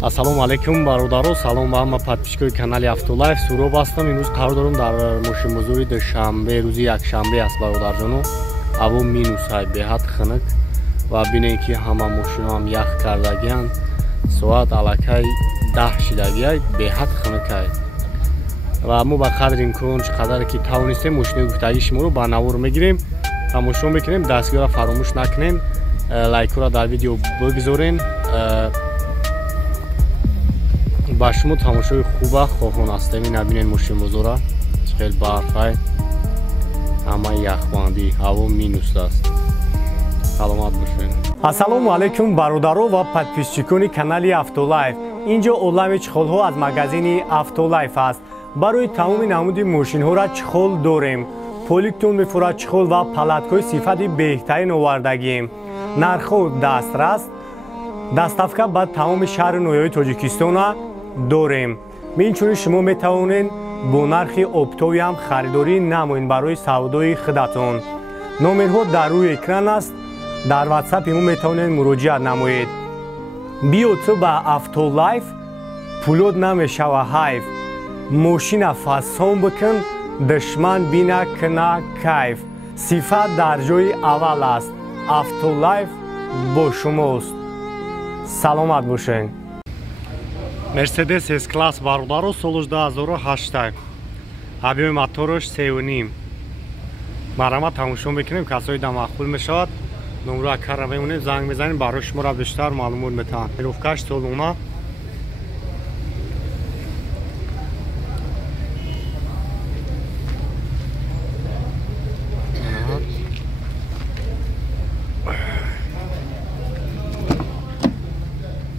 Ассалому алайкум бародаро, салом ба ҳама подписчикои канали Автолайф. Суроб ҳастам. Имрӯз қарор дорам дар мошинбозори душанбе, рӯзи якшанбе аст бародарҷоно. Ҳаво минусай, беҳад хунук ва бинем ки ҳама мошиноам ях кардагиянд. Соат аллакай 10 шидагия, беҳад хунукай. Ва мо ба қадри имкон чӣ қадаре ки тавонистем мошинаи гуфтагии шуморо ба навор мегирем, тамошо мекунем. Дастгиҳоро фаромӯш накунем, лайкҳоро дар видео бигзорен. ба шумо тамошои хуба хоҳон ҳастем. ин набинен мошинбозора хел барфай, ҳама яхбандӣ, ҳаво минус аст. саломат бошед. Ассалому алайкум бародаро ва подписчикони канали Автолайф. инҷо олами чихолҳо аз магазини Автолайф аст. барои тамоми намуди мошинҳоро чихол дорем. поликтон мефурад чихол ва палаткои сифати беҳтарин овардагием. нархҳо дастрас, доставка ба тамоми шаҳри ноҳияи Тоҷикистона дорем. инчунин шумо метавонед бо нархи оптови ҳам харидорӣ намоед барои савдои худатон. номерҳо дар рӯи экран аст. дар WhatsApp имо метавонед муроҷиат намоед. биё ту ба Автолайф, пулод намешава ҳайф. мошина фасон бикун, душман бина кина кайф. сифат дар ҷои аввал аст. Автолайф бо шумост. саломат бошед. Мерседес S-класс бародаро, соли 2008. ҳабиби моторош 3.5. марҳамат тамошо мекунем. касои да махбул мешавад, номро акара мемонем, занг мезанем, барои шуморо бештар маълумот метаванд. ҳировкаш солуна.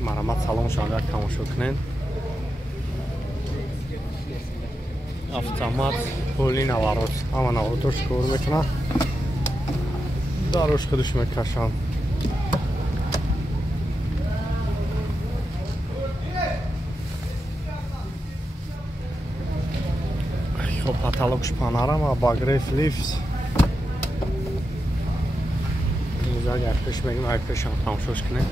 марҳамат саломшон як тамошо кунед. автомат, поли наворот, ҳама наворотош кор мекунад. дарош худаш мекашанд. хоб потолокш панорама, багреф лифт. инҷа якаш мегим, якаш ҳам тамошош кунед.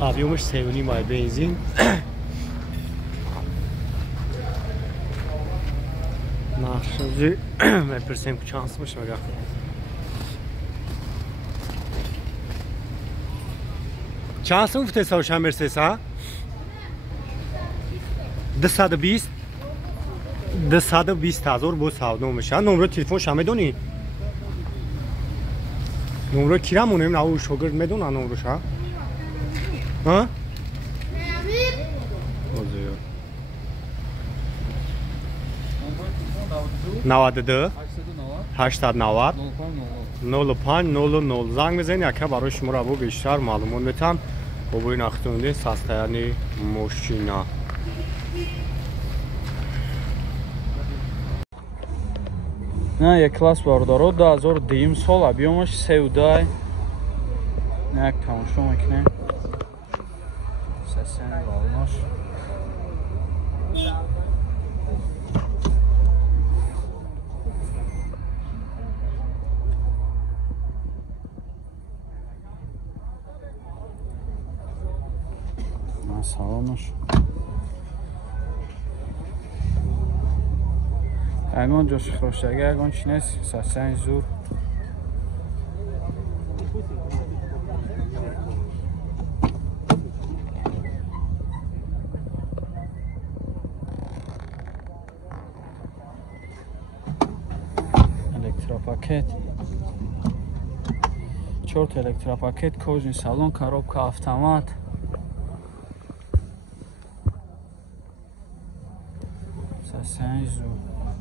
объемаш 3.5 бензин. нархи мепрсем чанд сум мега. чанд сум гуфтеса оша мерседеса? 220 220,000 бо савдо мешавад. номеро телефонша медонӣ? номеро кира монем, наву шогирд медона номероша? ها؟ 92 890 0500 زنگ بزنید яка барои шумо раво бештар маълумот метам. бобои нахтунди састаяни мошина. на Е-класс бародаро 2002 сол, объемаш 3.2. як тамошо мекунем. саломаш ягон ҷоши хроштаги, ягон чи нест. сасани зур электропакет, 4 электропакет, кожаный салон, коробка автомат.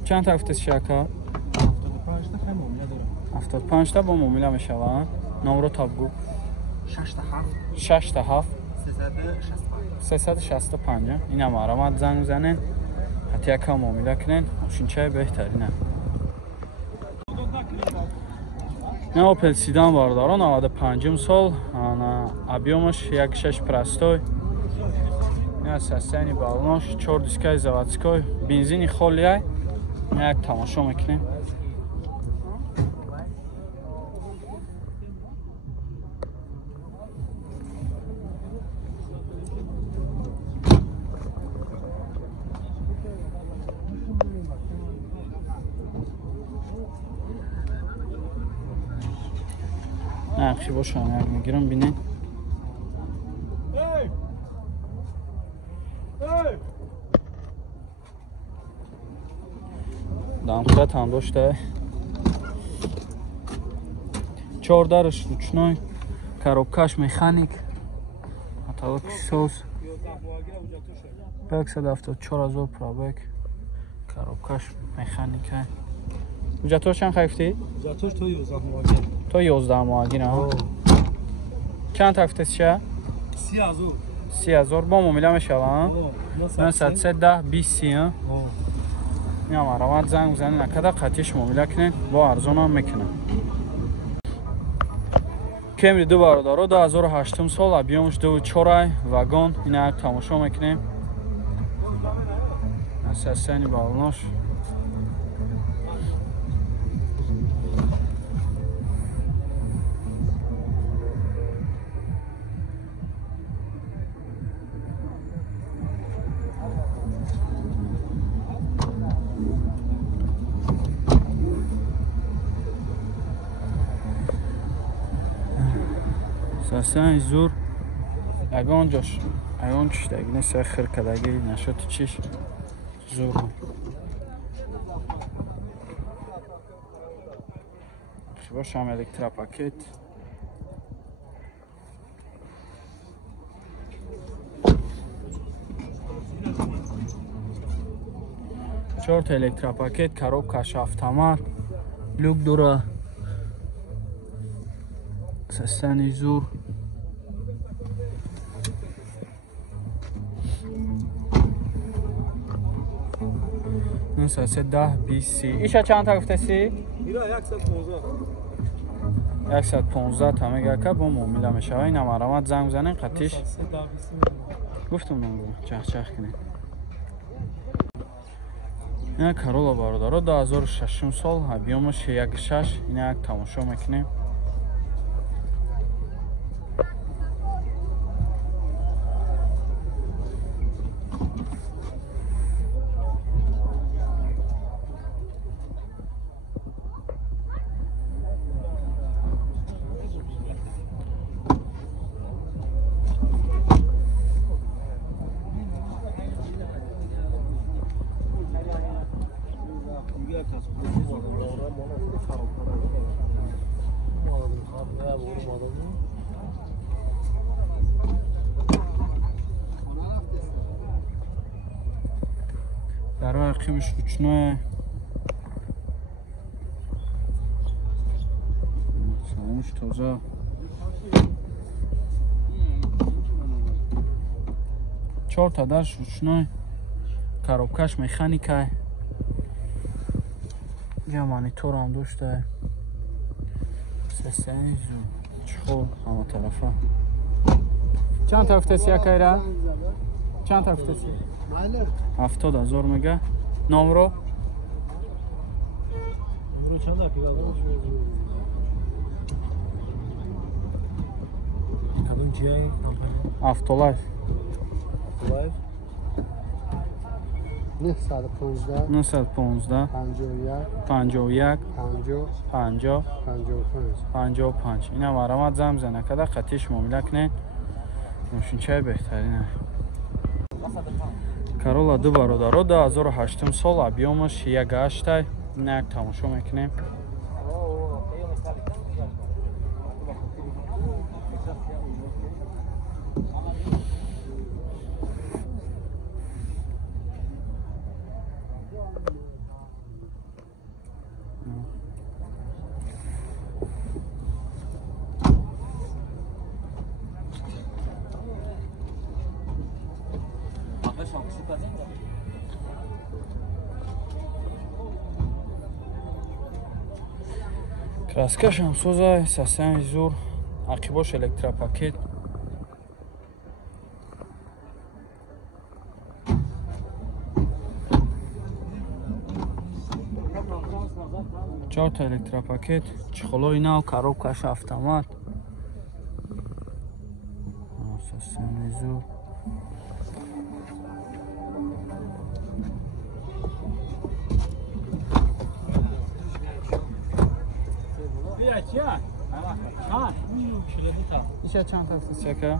чанд та гуфтест шака? 75 та бо муомила мешаванд. номро табгу 67 365. ина марҳамат занг занен, ҳатто яка муомила кунен. мошинчаи беҳтарина. ин Opel Sedan бародаро 95 сол, объемаш 1.6 простой. ин састани балнош, 4 дискаи заводской, бензини холияй. як тамошо мекунем. نقشی باشم یک میگیرم بینین دمخط هم داشته 14 ручной коробкаш механик каталог соус 174,000 пробег коробкаш механика уҷатор чанд хафти уҷатор то 11 муагир то 11 муагир чанд хафтаст ша 30,000 با معامله میشوم 910 20 میام آرامت زنگ بزنین نکده قطعیش معامله کنین با ارزان هم میکنم کمری دو برادارو 2008 سال объемش 2.4 ای وگان اینا یک تماشا میکنیم اساسانی بالناش اساساً زور اگان جاش اگان چشتگی نیست خیر کدگی نشد چیش زور باش هم الکترا پاکت چهار الکترا پاکت коробкаш автомат люк дора اساساً زور نساسه 10 20 30 ایشا چند تا گفته سی؟ ایرا 115 115 تمه گکه با معامله میشه این هم آرامت زنگ بزنین قطعیش گفتم نگو چخ کنین این کارولا برادارو 2006 سال объемش 1.6 این یک تماشا میکنیم در رقیمش رучное سلامش تازه چهار تا درش رучное коробкаш механика یا مانیتور هم داشته سسنی چخول همه طرفه چند طرف تسی یکیره؟ چند طرف تسی؟ 70,000 میگه نام رو؟ چند دقیقه کدوم چیه؟ افتولایف 915 51 55 این هم آرامت زم زنه کده قطعیش معامله کنین ماشین چای بهترینه کارولا دو برادارو 2008 سال объемش 1.8 ای این یک تماشا میکنیم краскаш ҳам соза сасани зур ақибош электропакет чорта электропакет чихолои нав коробкаш автомат сасани зур ایشه چند هفته چکه؟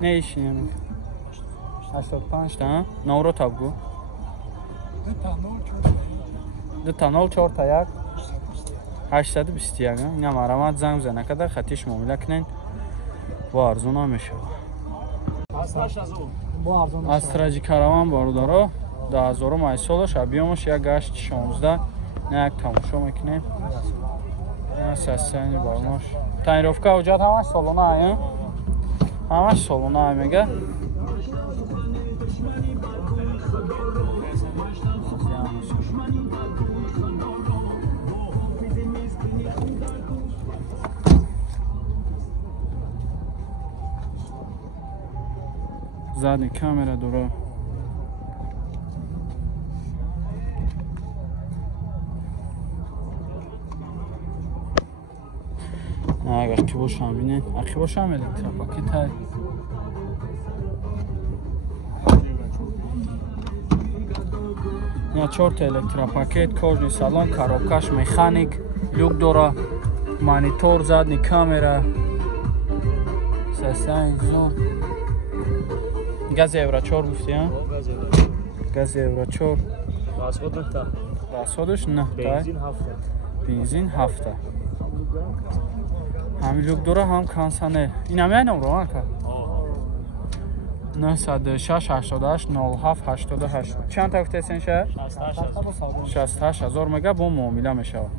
نه ایشی نمی 85 تا نورو تابگو 2 تا 0 4 تا 1 821 اینم آرامت زنگ بزنه کده خطیش معامله کنین با ارزون هم میشه استراجی کاروان باردارو 10000 مایسولش ابیومش یک گشت 16 نه یک تماشا میکنیم نه سستانی بارماش تاینروفکا اوجاد همش سالونه هایم همش سالونه هایم میگه задний камера дура اگر کی باشم ببینید اخی باشم الکتروپاکت های یا 4 تا الکتروپاکت کожний салон коробкаш механик люк дора монитор задний камера сенсор газ евро 4 гуфти а газ евро 4 расходуш не бензин 7 ҳамин люк дора ҳам консане инам я номро ака 906 88 07 88 чанд та гуфтесен ша 68000 мега бо муомила мешавад